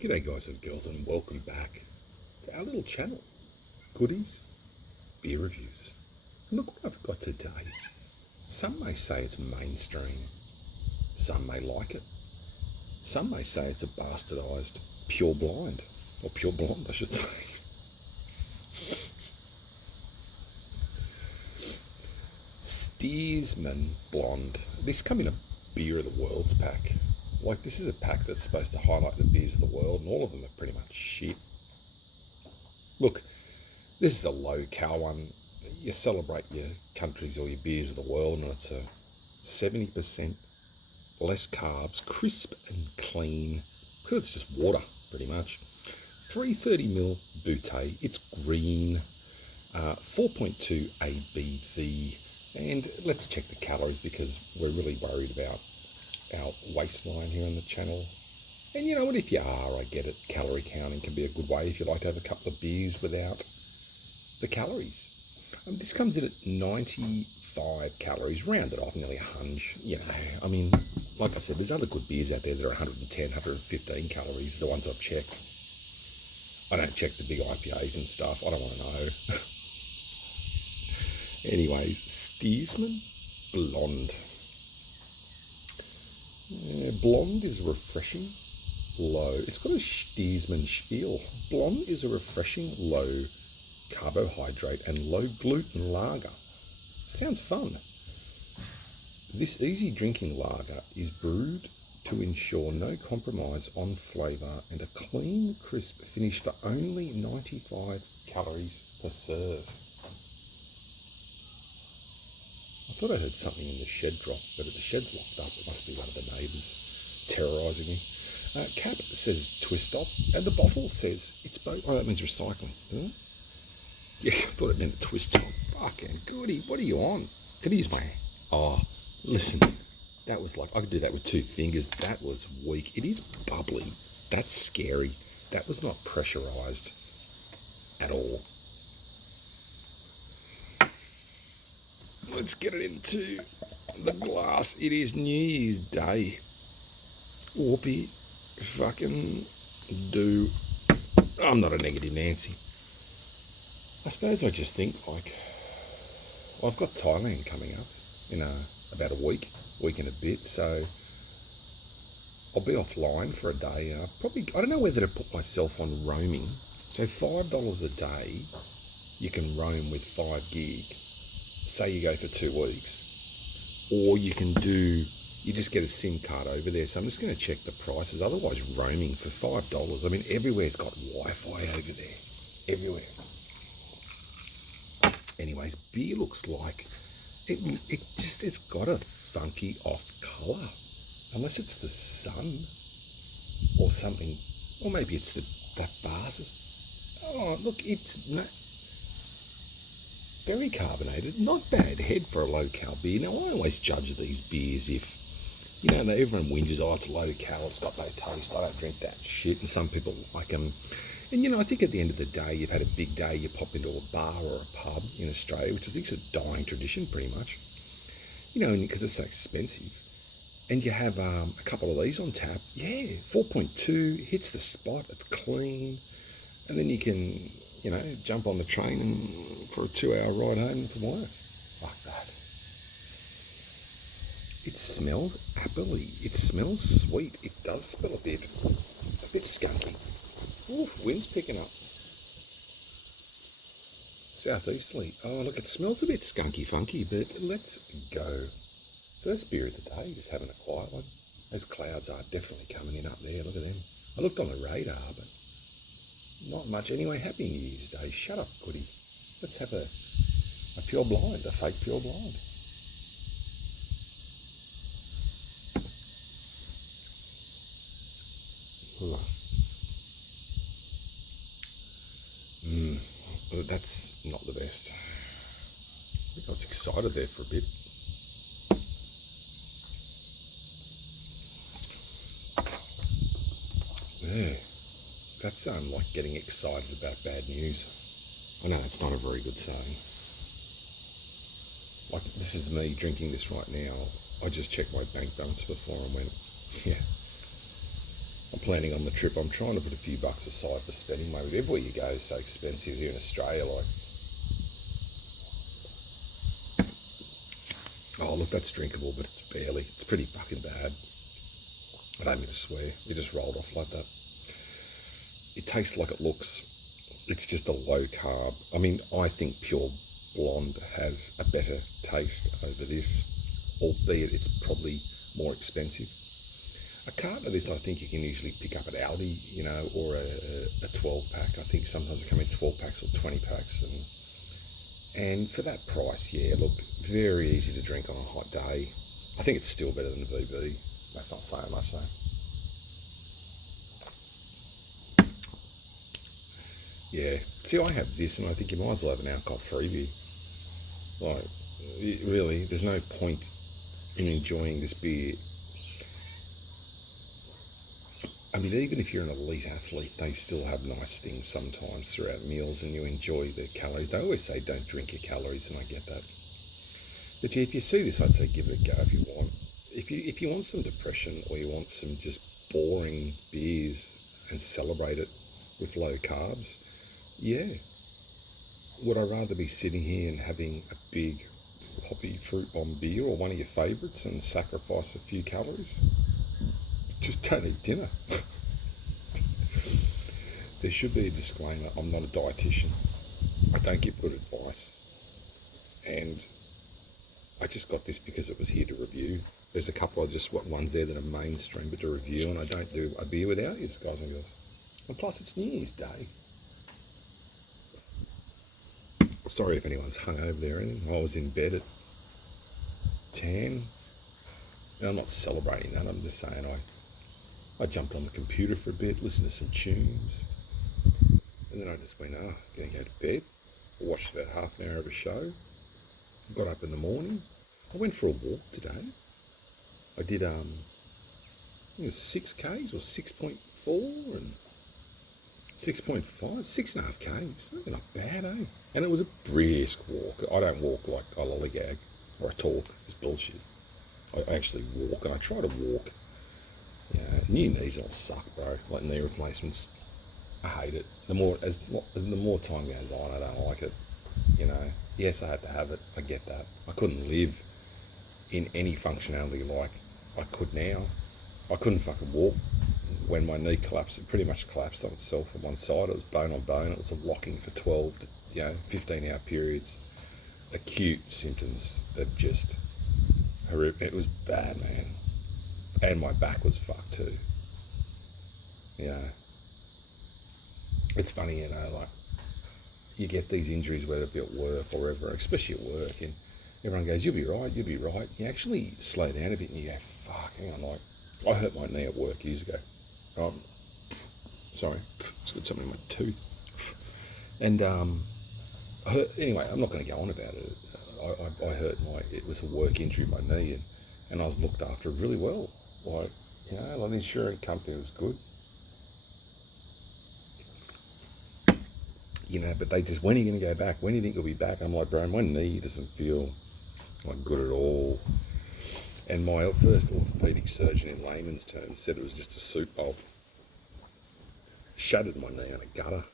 G'day guys and girls, and welcome back to our little channel, Goodies Beer Reviews. And look what I've got today. Some may say it's mainstream, some may like it, some may say it's a bastardised pure blind, or pure blonde I should say. Steersman Blonde. This come in a Beer of the World's pack. Like, this is a pack that's supposed to highlight the beers of the world, and all of them are pretty much shit. Look, this is a low-cal one. You celebrate your countries or your beers of the world, and it's a 70% less carbs, crisp and clean, because it's just water, pretty much. 330ml Bouteille. It's green, 4.2 ABV, and let's check the calories because we're really worried about our waistline here on the channel. And you know what, if you are, I get it, calorie counting can be a good way if you like to have a couple of beers without the calories. This comes in at 95 calories, rounded off, nearly 100, you know. I mean, like I said, there's other good beers out there that are 110, 115 calories, the ones I've checked. I don't check the big IPAs and stuff, I don't want to know. Anyways, Steersman Blonde. Blonde is refreshing, low. It's got a Steersman spiel. Blonde is a refreshing, low carbohydrate and low gluten lager. Sounds fun. This easy drinking lager is brewed to ensure no compromise on flavour and a clean, crisp finish for only 95 calories per serve. I thought I heard something in the shed drop, but the shed's locked up. It must be one of the neighbours terrorising me. Cap says twist top, and the bottle says it's both. Oh, that means recycling, doesn't it? Yeah, I thought it meant a twist top. Fucking goody, what are you on? Can I use my... Oh, listen, that was like, I could do that with 2 fingers. That was weak. It is bubbly. That's scary. That was not pressurised at all. Let's get it into the glass. It is New Year's Day. Whoopie fucking do. I'm not a negative Nancy. I suppose I just think, like, I've got Thailand coming up in about a week and a bit, so I'll be offline for a day. I don't know whether to put myself on roaming. So $5 a day, you can roam with 5 gig. Say you go for 2 weeks, or you just get a SIM card over there. So I'm just going to check the prices. Otherwise, roaming for $5. I mean, everywhere's got Wi-Fi over there. Everywhere. Anyways, beer looks like it's got a funky off colour, unless it's the sun or something, or maybe it's that bars. Oh, look, it's very carbonated, not bad head for a low-cal beer. Now, I always judge these beers if, you know, everyone whinges, oh, it's low-cal, it's got no taste, I don't drink that shit, and some people like them. And, you know, I think at the end of the day, you've had a big day, you pop into a bar or a pub in Australia, which I think is a dying tradition, pretty much, you know, because it's so expensive, and you have a couple of these on tap, yeah, 4.2, hits the spot, it's clean, and then you can, you know, jump on the train and for a 2-hour ride home from work. Like that. It smells apple-y. It smells sweet. It does smell a bit skunky. Oof, wind's picking up. Southeasterly. Oh, look, it smells a bit skunky funky, but let's go. First beer of the day, just having a quiet one. Those clouds are definitely coming in up there. Look at them. I looked on the radar, but not much. Anyway, happy New Year's Day. Shut up, goody. Let's have a pure blind, a fake pure blind. That's not the best. I think I was excited there for a bit. Yeah. That's like getting excited about bad news. I know it's not a very good saying. Like, this is me drinking this right now. I just checked my bank balance before and went, yeah, I'm planning on the trip. I'm trying to put a few bucks aside for spending money. Everywhere you go is so expensive here in Australia. Like, oh look, that's drinkable, but it's barely. It's pretty fucking bad. I don't mean to swear. It just rolled off like that. It tastes like it looks. It's just a low carb. I mean, I think Pure Blonde has a better taste over this, albeit it's probably more expensive. A carton of this, I think you can usually pick up at Aldi, you know, or a 12-pack. I think sometimes they come in 12 packs or 20 packs. And for that price, yeah, look, very easy to drink on a hot day. I think it's still better than the VB. That's not saying much, though. Yeah. See, I have this, and I think you might as well have an alcohol-free beer. Like, really, there's no point in enjoying this beer. I mean, even if you're an elite athlete, they still have nice things sometimes throughout meals, and you enjoy the calories. They always say don't drink your calories, and I get that. But yeah, if you see this, I'd say give it a go if you want. If you want some depression, or you want some just boring beers and celebrate it with low carbs, yeah. Would I rather be sitting here and having a big hoppy fruit bomb beer or one of your favourites and sacrifice a few calories? Just don't eat dinner. There should be a disclaimer. I'm not a dietitian. I don't give good advice. And I just got this because it was here to review. There's a couple of just ones there that are mainstream, but to review, and I don't do a beer without you, guys and girls. And plus, it's New Year's Day. Sorry if anyone's hung over there or anything. I was in bed at 10. And I'm not celebrating that. I'm just saying I jumped on the computer for a bit, listened to some tunes. And then I just went, going to go to bed. I watched about half an hour of a show. Got up in the morning. I went for a walk today. I did, I think it was 6Ks or 6.4 and 6.5, 6.5 Ks. Not bad, eh? And it was a brisk walk. I don't walk like I lollygag or I talk. It's bullshit. I actually walk, and I try to walk. Yeah, new knees all suck, bro. Like knee replacements. I hate it. The more time goes on, I don't like it. You know, yes, I had to have it. I get that. I couldn't live in any functionality like I could now. I couldn't fucking walk when my knee collapsed. It pretty much collapsed on itself on one side. It was bone on bone. It was a locking for 12 to 15-hour periods. Acute symptoms of just horrific. It was bad, man. And my back was fucked too. You know, it's funny, you know, like you get these injuries, whether it be at work or wherever, especially at work, and everyone goes, you'll be right. You actually slow down a bit and you go, fuck, hang on, like, I hurt my knee at work years ago. Sorry, it's got something in my tooth. And anyway, I'm not going to go on about it. I hurt it was a work injury in my knee, and I was looked after really well. Like, you know, the insurance company was good. You know, but they just, when are you going to go back? When do you think you'll be back? I'm like, bro, my knee doesn't feel like good at all. And my first orthopaedic surgeon in layman's terms said it was just a soup bowl. Shattered my knee on a gutter.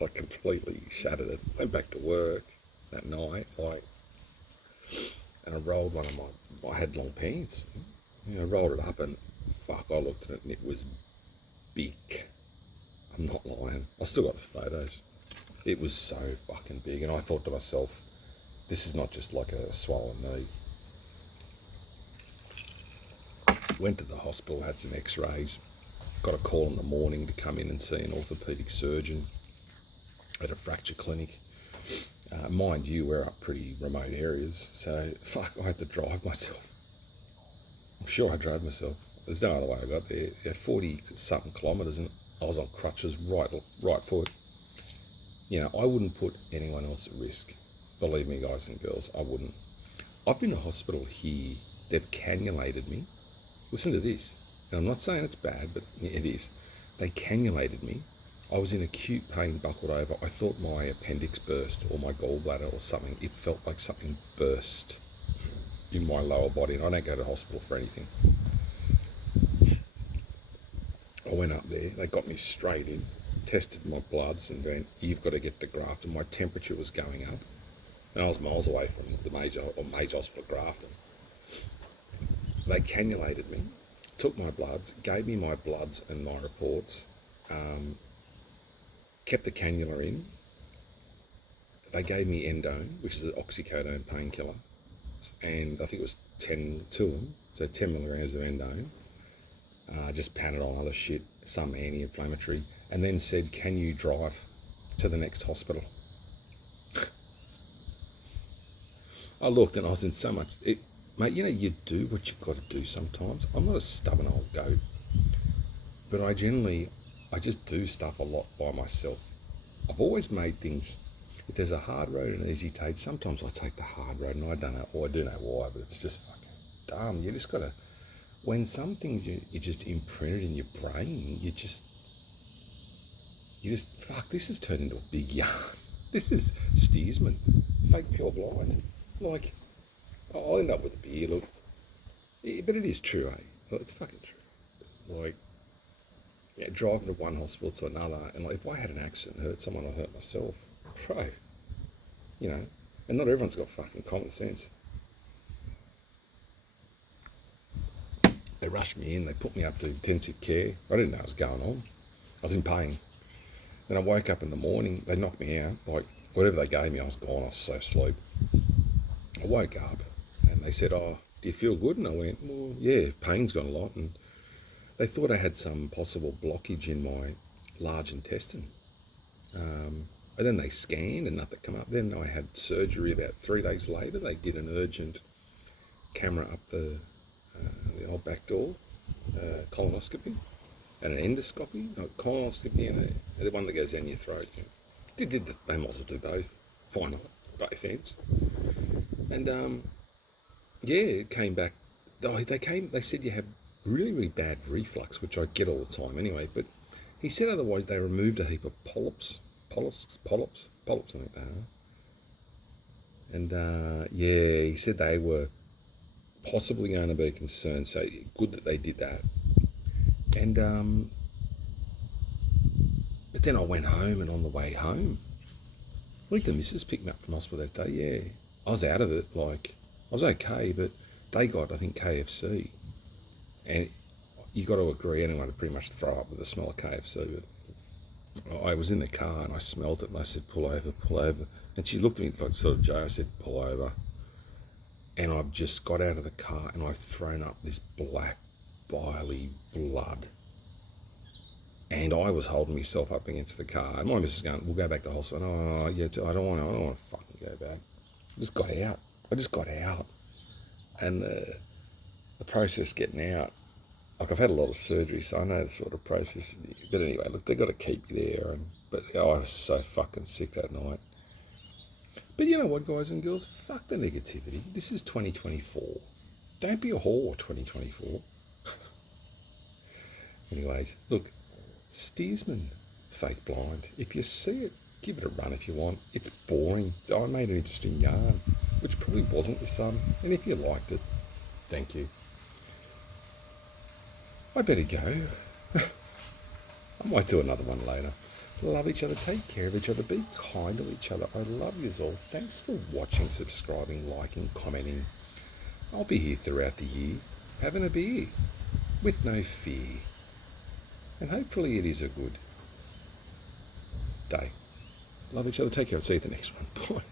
Like, completely shattered it. Went back to work that night, like, and I rolled one of I had long pants. You know, I rolled it up and fuck, I looked at it and it was big. I'm not lying. I still got the photos. It was so fucking big, and I thought to myself, this is not just like a swollen knee. Went to the hospital, had some x-rays, got a call in the morning to come in and see an orthopaedic surgeon at a fracture clinic. Mind you, we're up pretty remote areas, so fuck, I had to drive myself. I'm sure I drove myself. There's no other way I got there. 40-something kilometres, and I was on crutches, right foot. You know, I wouldn't put anyone else at risk. Believe me, guys and girls, I wouldn't. I've been to hospital here. They've cannulated me. Listen to this. And I'm not saying it's bad, but it is. They cannulated me. I was in acute pain, buckled over. I thought my appendix burst or my gallbladder or something. It felt like something burst in my lower body. And I don't go to hospital for anything. I went up there, they got me straight in, tested my bloods and went, you've got to get the graft. And my temperature was going up. And I was miles away from the major hospital Grafton. They cannulated me, took my bloods, gave me my bloods and my reports, kept the cannula in. They gave me endone, which is an oxycodone painkiller, and I think it was 10 to them, so 10 milligrams of endone. Just patted on other shit, some anti-inflammatory, and then said, can you drive to the next hospital? I looked and I was in so much... Mate, you know, you do what you've got to do sometimes. I'm not a stubborn old goat, but I just do stuff a lot by myself. I've always made things... If there's a hard road and an easy take, sometimes I take the hard road, and I don't know, or I do know why, but it's just fucking dumb. You just got to... When some things you just imprinted in your brain, you just, fuck, this has turned into a big yarn. This is steersman, fake pure blind. Like, I'll end up with a beer, look. Yeah, but it is true, eh? Well, it's fucking true. Like, yeah, driving to one hospital to another, and like, if I had an accident, hurt someone, I hurt myself. Bro, you know, and not everyone's got fucking common sense. They rushed me in, they put me up to intensive care. I didn't know what was going on. I was in pain. Then I woke up in the morning, they knocked me out, like whatever they gave me, I was gone, I was so asleep. I woke up and they said, oh, do you feel good? And I went, well, yeah, pain's gone a lot. And they thought I had some possible blockage in my large intestine. And then they scanned and nothing come up. Then I had surgery about 3 days later. They did an urgent camera up the old back door, colonoscopy and an endoscopy, colonoscopy and the one that goes down your throat. They might as well do both. Why not? Both ends. And yeah, it came back. They said you have really, really bad reflux, which I get all the time anyway. But he said otherwise they removed a heap of polyps, I think they are. And yeah, he said they were possibly going to be concerned, so good that they did that. And but then I went home, and on the way home, I think the missus picked me up from hospital that day. Yeah, I was out of it, like I was okay, but they got, I think, KFC, and you got to agree anyone would pretty much throw up with the smell of KFC. But I was in the car and I smelled it and I said, pull over, and she looked at me like sort of Joe. I said, pull over. And I've just got out of the car and I've thrown up this black, biley blood. And I was holding myself up against the car. And my missus was going, we'll go back to the hospital. Oh, yeah, I don't want to fucking go back. I just got out. And the process getting out, like I've had a lot of surgery, so I know the sort of process. But anyway, look, they've got to keep you there. But I was so fucking sick that night. But you know what, guys and girls? Fuck the negativity. This is 2024. Don't be a whore, 2024. Anyways, look, steersman, fake blind. If you see it, give it a run if you want. It's boring. I made an interesting yarn, which probably wasn't with some. And if you liked it, thank you. I better go. I might do another one later. Love each other, take care of each other, be kind to each other. I love you all. Thanks for watching, subscribing, liking, commenting. I'll be here throughout the year, having a beer, with no fear. And hopefully it is a good day. Love each other, take care, I'll see you at the next one. Bye.